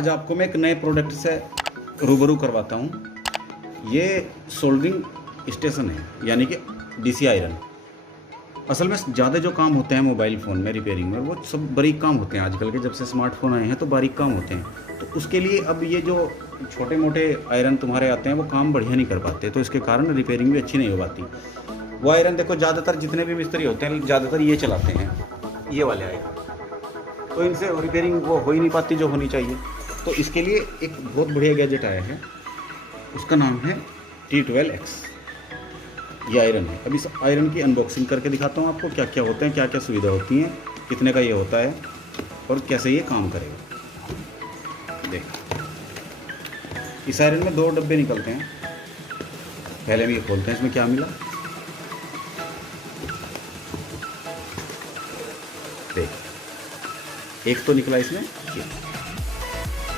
आज आपको मैं एक नए प्रोडक्ट से रूबरू करवाता हूँ। ये सोल्डरिंग स्टेशन है, यानी कि डीसी आयरन। असल में ज़्यादा जो काम होते हैं मोबाइल फ़ोन में रिपेयरिंग में, वो सब बारीक काम होते हैं। आजकल के जब से स्मार्टफोन आए हैं तो बारीक काम होते हैं। तो उसके लिए अब ये जो छोटे मोटे आयरन तुम्हारे आते हैं वो काम बढ़िया नहीं कर पाते, तो इसके कारण रिपेयरिंग भी अच्छी नहीं हो पाती। वो आयरन देखो, ज़्यादातर जितने भी मिस्त्री होते हैं ज़्यादातर ये चलाते हैं, ये वाले आयरन। तो इनसे रिपेयरिंग वो हो ही नहीं पाती जो होनी चाहिए। तो इसके लिए एक बहुत बढ़िया गैजेट आया है, उसका नाम है T12X। ये आयरन है। अब इस आयरन की अनबॉक्सिंग करके दिखाता हूँ आपको, क्या क्या होते हैं, क्या क्या सुविधा होती हैं, कितने का ये होता है और कैसे ये काम करेगा। देख, इस आयरन में 2 डब्बे निकलते हैं। पहले हम ये खोलते हैं, इसमें क्या मिला। देख, एक तो निकला इसमें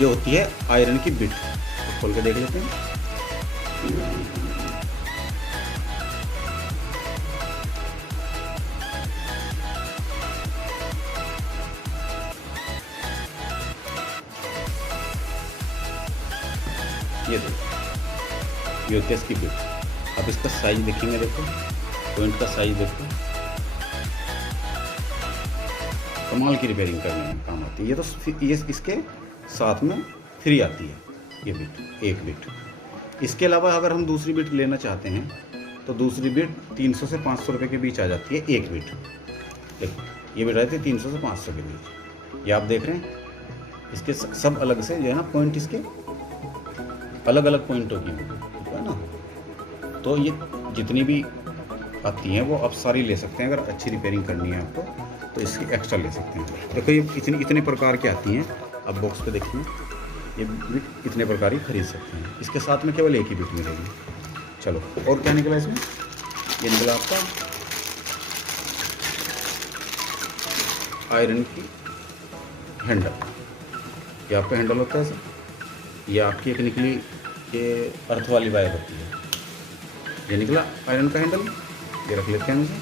ये होती है आयरन की बिट। तो खोल के देख लेते हैं। ये देखो, ये होती है इसकी बिट। अब इसका साइज देखेंगे, देखो पॉइंट का साइज देखो, कमाल की रिपेयरिंग करने में काम आती है। ये तो ये इसके साथ में फ्री आती है ये बिट, एक बिट। इसके अलावा अगर हम दूसरी बिट लेना चाहते हैं तो दूसरी बिट 300 से 500 रुपये के बीच आ जाती है एक बिट। देखो, ये बिट रहती है 300 से 500 के बीच। ये आप देख रहे हैं, इसके सब अलग से जो है ना पॉइंट, इसके अलग अलग पॉइंटों की है ना। तो ये जितनी भी आती हैं वो आप सारी ले सकते हैं। अगर अच्छी रिपेयरिंग करनी है आपको तो इसकी एक्स्ट्रा ले सकते हैं। देखो, ये इतने प्रकार की आती हैं। अब बॉक्स पे देखिए, ये बिट इतने प्रकार की खरीद सकते हैं। इसके साथ में केवल एक ही बिट मिलेगी। चलो, और क्या निकला इसमें। ये निकला आपका आयरन की हैंडल। ये आपका हैंडल होता है सर। ये आपकी एक निकली, ये अर्थ वाली वायर होती है। ये निकला आयरन का हैंडल, ये रख लेते हैं इसे।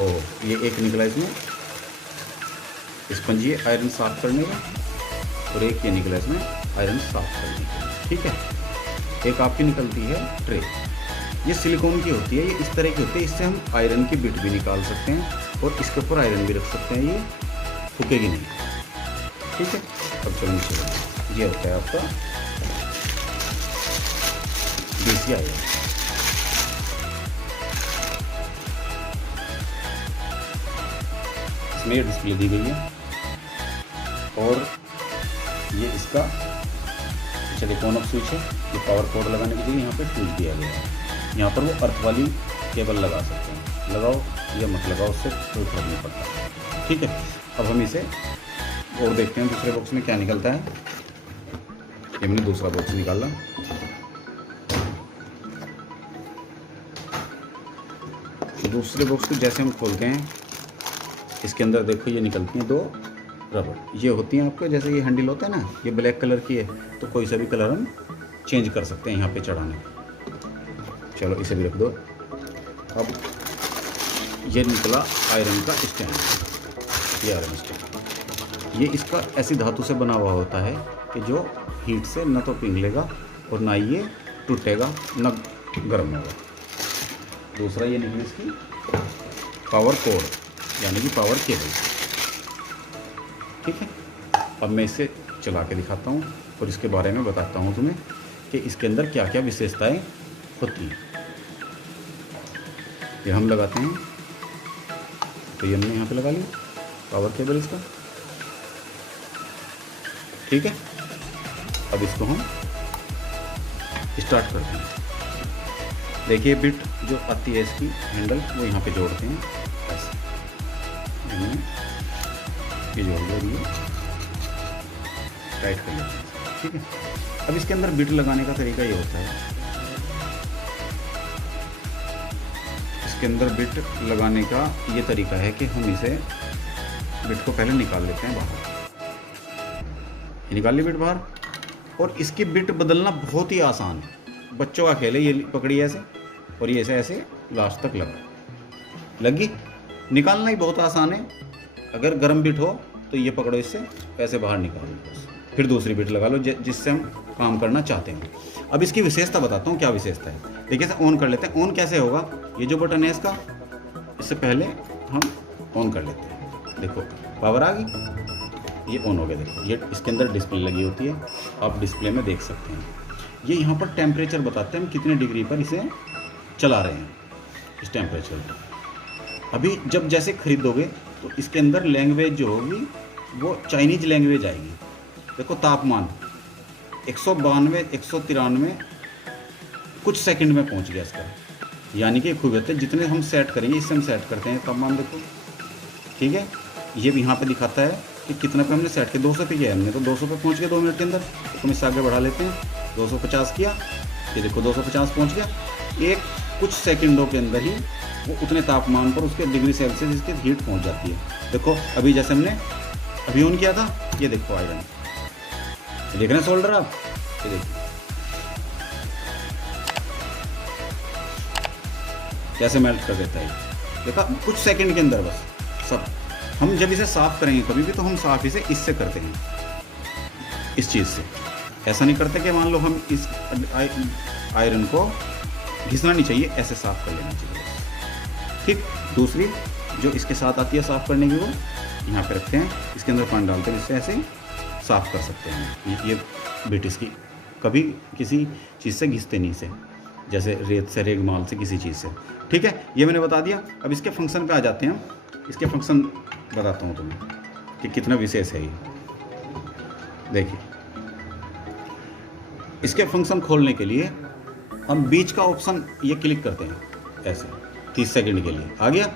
और ये एक निकला इसमें स्पंजी आयरन साफ करने का, और एक ये निकला इसमें आयरन साफ करने का। ठीक है। एक आपकी निकलती है ट्रे, ये सिलिकॉन की होती है, ये इस तरह की होती है। इससे हम आयरन की बिट भी निकाल सकते हैं और इसके ऊपर आयरन भी रख सकते हैं, ये फूकेगी नहीं। ठीक है। अब चलो नीचे, ये होता है आपका डीसी आयरन। इसमें ये डिस्प्ले दी गई है और ये इसका चलिए ऑन ऑफ स्विच है। ये पावर कोड लगाने के लिए यहाँ पे टूल दिया गया है। यहाँ पर वो अर्थ वाली केबल लगा सकते हैं, लगाओ या मत लगाओ, उससे कोई फर्क नहीं पड़ता। ठीक है। अब हम इसे और देखते हैं दूसरे बॉक्स में क्या निकलता है। ये हमने दूसरा बॉक्स निकाला। दूसरे बॉक्स को जैसे हम खोलते हैं, इसके अंदर देखो ये निकलती हैं 2 रबड़। ये होती हैं आपके, जैसे ये हैंडल होता है ना, ये ब्लैक कलर की है, तो कोई सा भी कलर हम चेंज कर सकते हैं यहाँ पे चढ़ाने। चलो, इसे भी रख दो। अब ये निकला आयरन का स्टैंड। ये आयरन स्टैंड, ये इसका ऐसी धातु से बना हुआ होता है कि जो हीट से न तो पिघलेगा और ना ये टूटेगा, न गर्म होगा। दूसरा ये निकली इसकी पावर कोड, यानी कि पावर केबल। ठीक है। अब मैं इसे चला के दिखाता हूँ और इसके बारे में बताता हूँ तुम्हें कि इसके अंदर क्या क्या विशेषताएं होती हैं। ये हम लगाते हैं, तो ये हमने यहाँ पे लगा लिया पावर केबल इसका। ठीक है। अब इसको हम स्टार्ट करते हैं। देखिए, बिट जो आती है इसकी हैंडल, वो यहाँ पे जोड़ते हैं ऐसे, ये जोड़ दिए, टाइट कर लेते हैं। ठीक है। अब इसके अंदर बिट लगाने का तरीका ये होता है, इसके अंदर बिट लगाने का ये तरीका है कि हम इसे बिट को पहले निकाल लेते हैं बाहर। ये निकाल ली बिट बाहर, और इसकी बिट बदलना बहुत ही आसान है। बच्चों का खेल है। ये पकड़ी ऐसे और ये ऐसे ऐसे लास्ट तक लगी। निकालना ही बहुत आसान है। अगर गर्म बिट हो तो ये पकड़ो, इससे ऐसे बाहर निकाल लो बस। फिर दूसरी बिट लगा लो जिससे हम काम करना चाहते हैं। अब इसकी विशेषता बताता हूँ क्या विशेषता है। देखिए इसे ऑन कर लेते हैं। ऑन कैसे होगा, ये जो बटन है इसका, इससे पहले हम ऑन कर लेते हैं। देखो पावर आ गई, ये ऑन हो गया। देखो ये इसके अंदर डिस्प्ले लगी होती है, आप डिस्प्ले में देख सकते हैं। ये यहाँ पर टेम्परेचर बताते हैं हम कितने डिग्री पर इसे चला रहे हैं, इस टेम्परेचर पर। अभी जब जैसे खरीदोगे तो इसके अंदर लैंग्वेज जो होगी वो चाइनीज लैंग्वेज आएगी। देखो तापमान 192 193 कुछ सेकंड में पहुंच गया इसका, यानी कि खूब होते हैं जितने हम सेट करेंगे इससे हम सेट करते हैं तापमान। देखो ठीक है, ये भी यहाँ पे दिखाता है कि कितना पे हमने सेट किया। 200 पे किया हमने तो 200 पे पहुँच गया 2 मिनट के अंदर। तो हम इससे आगे बढ़ा लेते हैं, 250 किया, ये देखो 250 पहुँच गया। एक कुछ सेकंडों के अंदर ही वो उतने तापमान पर उसके डिग्री सेल्सियस इसकी हीट पहुँच जाती है। देखो अभी जैसे हमने अभी ऑन किया था, ये देखो आयरन, देख रहे हैं सोल्डर आप, ये देखिए कैसे मेल्ट कर देता है। देखा कुछ सेकंड के अंदर बस सब। हम जब इसे साफ़ करेंगे कभी भी तो हम साफ़ इसे इससे करते हैं, इस चीज़ से। ऐसा नहीं करते कि मान लो हम इस आयरन को घिसना नहीं चाहिए, ऐसे साफ़ कर लेना चाहिए। ठीक, दूसरी जो इसके साथ आती है साफ़ करने की, वो यहाँ पे रखते हैं, इसके अंदर पानी डालते हैं, इससे ऐसे साफ़ कर सकते हैं। ये ब्रिटिश की कभी किसी चीज़ से घिसते नहीं इसे, जैसे रेत से, रेगमाल से, किसी चीज़ से। ठीक है, ये मैंने बता दिया। अब इसके फंक्शन पे आ जाते हैं। इसके फंक्शन बताता हूँ तुम्हें कि कितना विशेष है ये। देखिए इसके फंक्शन खोलने के लिए हम बीच का ऑप्शन ये क्लिक करते हैं ऐसे 30 सेकंड के लिए। आ गया,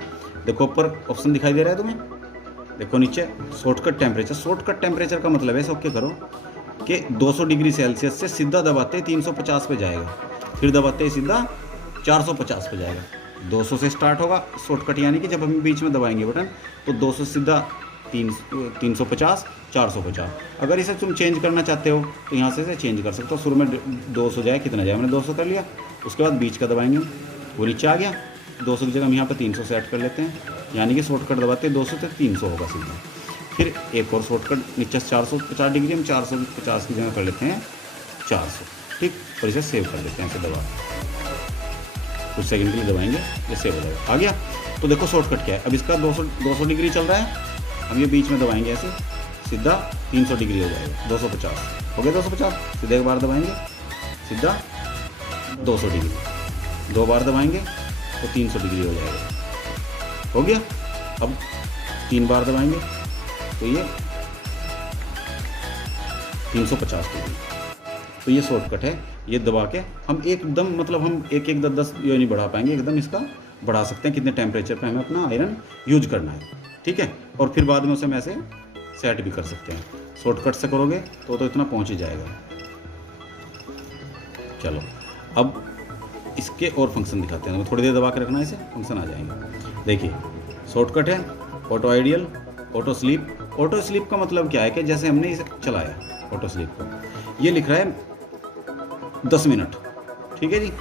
देखो ऊपर ऑप्शन दिखाई दे रहा है तुम्हें, देखो नीचे शॉर्टकट टेम्परेचर। शॉर्टकट टेम्परेचर का मतलब है, ओके करो कि 200 डिग्री सेल्सियस से सीधा दबाते 350 पे जाएगा, फिर दबाते सीधा 450 पे जाएगा। 200 से स्टार्ट होगा शॉर्टकट, यानी कि जब हम बीच में दबाएंगे बटन तो 200 सीधा 350 450। अगर इसे तुम चेंज करना चाहते हो तो यहाँ से चेंज कर सकते हो। शुरू में 200 जाए, कितना जाए, मैंने 200 कर लिया। उसके बाद बीच का दबाएंगे, वो नीचे आ गया। 200 की जगह हम यहाँ पर 300 सेट कर लेते हैं, यानी कि शॉर्टकट दबाते 200 से 300 होगा सीधा। फिर एक और शॉर्टकट नीचे 450 डिग्री, हम 450 की जगह कर लेते हैं 400। ठीक, और इसे सेव कर देते हैं ऐसे दबा, कुछ सेकंड के लिए दबाएंगे, ये सेव हो जाएगा। आ गया, तो देखो शॉर्टकट क्या है। अब इसका 200 डिग्री चल रहा है, हम ये बीच में दबाएंगे ऐसे, सीधा 300 डिग्री हो जाएगा। 250 हो गया, 250 सीधा एक बार दबाएंगे सीधा 200 डिग्री, 2 बार दबाएंगे तो 300 डिग्री हो जाएगा। हो गया, अब 3 बार दबाएंगे तो ये 350 डिग्री। तो ये शॉर्टकट है, ये दबा के हम एकदम, मतलब हम एक 10 ये नहीं बढ़ा पाएंगे, एकदम इसका बढ़ा सकते हैं कितने टेम्परेचर पे हमें अपना आयरन यूज करना है। ठीक है, और फिर बाद में उसे हम ऐसे सेट भी कर सकते हैं। शॉर्टकट से करोगे तो इतना पहुंच ही जाएगा। चलो अब इसके और फंक्शन दिखाते हैं, थोड़ी देर दबा के रखना, इसे फंक्शन आ जाएंगे। देखिए शॉर्टकट है auto ideal, auto sleep. Auto sleep का मतलब क्या है कि जैसे हमने इसे चलाया ऑटो स्लीप को, ये लिख रहा है 10 मिनट, ठीक है जी।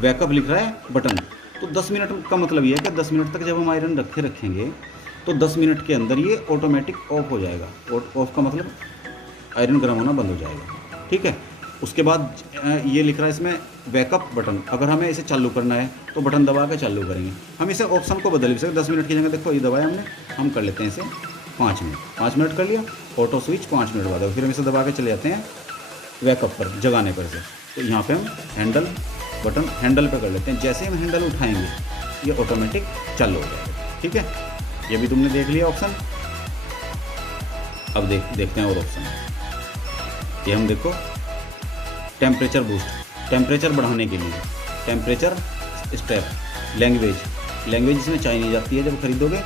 बैकअप लिख रहा है बटन, तो 10 मिनट का मतलब ये है कि 10 मिनट तक जब हम आयरन रखेंगे तो 10 मिनट के अंदर ये ऑटोमेटिक ऑफ हो जाएगा। ऑफ का मतलब आयरन गर्म होना बंद हो जाएगा। ठीक है, उसके बाद ये लिख रहा है इसमें बैकअप बटन। अगर हमें इसे चालू करना है तो बटन दबा के चालू करेंगे। हम इसे ऑप्शन को बदल भी सकते। 10 मिनट की जगह देखो ये दबाया हमने, हम कर लेते हैं इसे 5 मिनट। 5 मिनट कर लिया, ऑटो स्विच 5 मिनट बाद, फिर हम इसे दबा के चले जाते हैं बैकअप पर, जगाने पर से। तो यहाँ पे हम हैंडल बटन हैंडल पे कर लेते हैं। जैसे हम हैंडल उठाएंगे ये ऑटोमेटिक चालू हो जाएगा। ठीक है, ये भी तुमने देख लिया ऑप्शन। अब देखते हैं और ऑप्शन। ये हम देखो टेम्परेचर बूस्ट, टेम्परेचर बढ़ाने के लिए टेम्परेचर स्टेप, लैंग्वेज इसमें चाइनीज आती है। जब खरीदोगे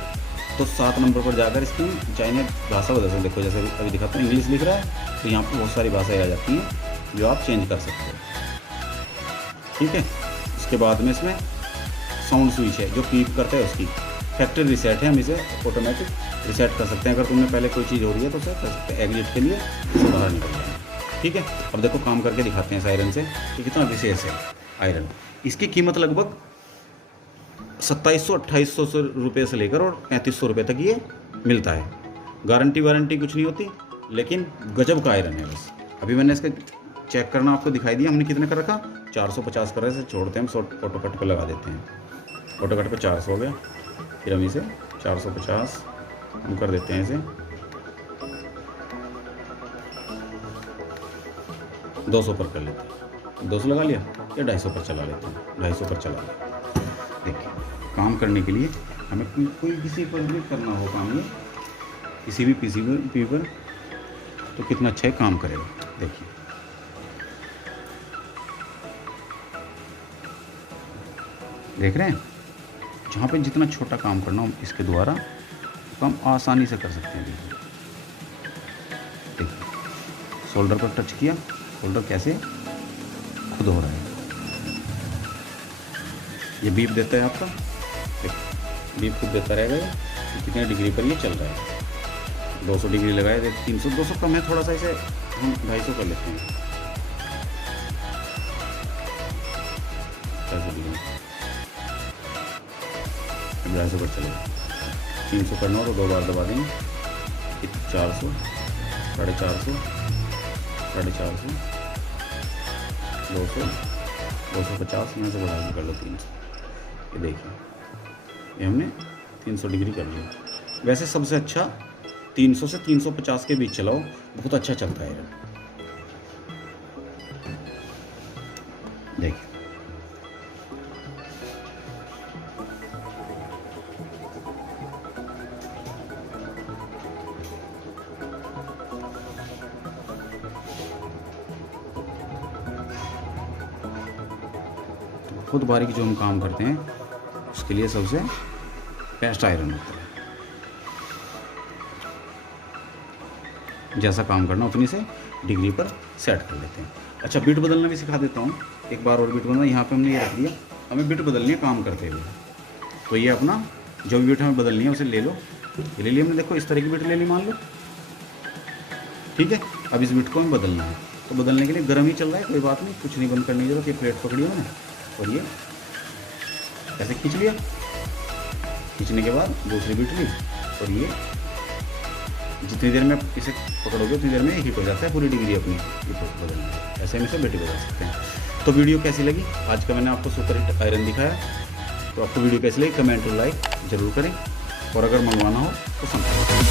तो 7 नंबर पर जाकर इसकी चाइनीज भाषा बदल सकते। देखो जैसे अभी दिखाता हूँ, इंग्लिश लिख रहा है तो यहाँ पर बहुत सारी भाषाएं आ जाती हैं जो आप चेंज कर सकते हो। ठीक है, इसके बाद में इसमें साउंड स्विच है जो पीप करता है, उसकी फैक्ट्री रिसेट है, हम इसे ऑटोमेटिक रिसेट कर सकते हैं। अगर तुमने पहले कोई चीज़ हो रही है तो उसे कर सकते हैं, एग्जिट के लिए इसे बाहर निकल जाए। ठीक है, अब देखो काम करके दिखाते हैं इस आयरन से कि कितना विशेष है आयरन। इसकी कीमत लगभग 2700-2800 रुपये से लेकर और 3500 रुपये तक ये मिलता है। गारंटी वारंटी कुछ नहीं होती, लेकिन गजब का आयरन है। बस अभी मैंने इसका चेक करना आपको दिखाई दिया, हमने कितने का रखा, 450 कर रहे से छोड़ते हैं हम, ऑटो कट पे लगा देते हैं। ऑटो कट पे 400 हो गया, फिर हम इसे 450 हम कर देते हैं, इसे 200 पर कर लेते हैं। 200 लगा लिया या 250 पर चला लेते हैं, 250 पर चला लिया। देखिए काम करने के लिए हमें कोई किसी पर भी करना हो काम, ये किसी भी पीसी पर तो कितना अच्छा काम करेगा। देखिए देख रहे हैं, जहाँ पे जितना छोटा काम करना हो इसके द्वारा काम आसानी से कर सकते हैं। देखिए शोल्डर पर टच किया, शोल्डर कैसे खुद हो रहा है। ये बीप देता है आपका, देखिए बीप खुद देता रहेगा ये कि कितने डिग्री पर ये चल रहा है। 200 डिग्री लगाए, 300 200 कम है थोड़ा सा, इसे हम 250 कर लेते हैं। 250 डिग्री 250 पर चलेगा। 300 करना हो तो 2 बार दबा देंगे, 400 450 450 200 250 में से बढ़ा के कर लो 300। ये देखिए ये हमने 300 डिग्री कर लिया। वैसे सबसे अच्छा 300 से 350 के बीच चलाओ, बहुत अच्छा चलता है। देखिए बहुत बारीक जो हम काम करते हैं उसके लिए सबसे बेस्ट आयरन होता है। जैसा काम करना उतनी से डिग्री पर सेट कर लेते हैं। अच्छा बीट बदलना भी सिखा देता हूँ, एक बार और बीट बदलना। यहाँ पे हमने ये रख दिया, हमें बीट बदलनी है काम करते हुए। तो ये अपना जो भी बीट हमें बदलनी है उसे ले लो, ये ले लिया हमने। देखो इस तरह की बीट ले ली मान लो, ठीक है। अब इस बीट को हमें बदलना है, तो बदलने के लिए गर्म ही चल रहा है, कोई बात नहीं, कुछ नहीं बंद करने की जरूरत। ये प्लेट पकड़ी मैंने और ये ऐसे खींच लिया, खींचने के बाद दूसरी बीट ली और ये जितनी देर में इसे पकड़ोगे उतनी देर में हीट हो जाता है पूरी डिग्री अपनी बदलनी है। ऐसे हम इसे बेटी बदल सकते हैं। तो वीडियो कैसी लगी आज का, मैंने आपको सुपर हिट आयरन दिखाया। तो आपको वीडियो कैसी लगी कमेंट और लाइक ज़रूर करें, और अगर मंगवाना हो तो संपर्क करें।